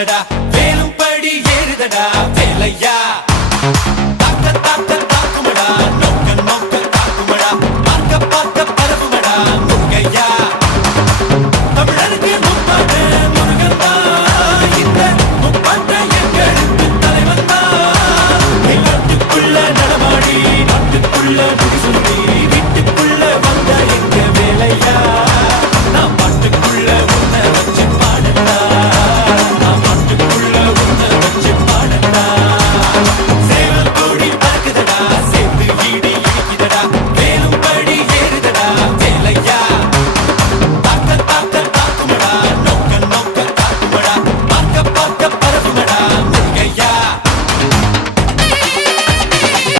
ஏறுதடா வேலும் படி ஏறுதடா வேலையா தாக்க தாக்க தாக்குமடா நோக்க நோக்க தாக்குமடா பார்க்க பார்க்க பரவுமடா முருகையா தமிழருக்கு முப்பாட்டு முருகன் தான் இந்த முப்பாட்டை எங்களுக்கு தலைவன் தான் நாட்டுக்குள்ள நடமாடி நாட்டுக்குள்ள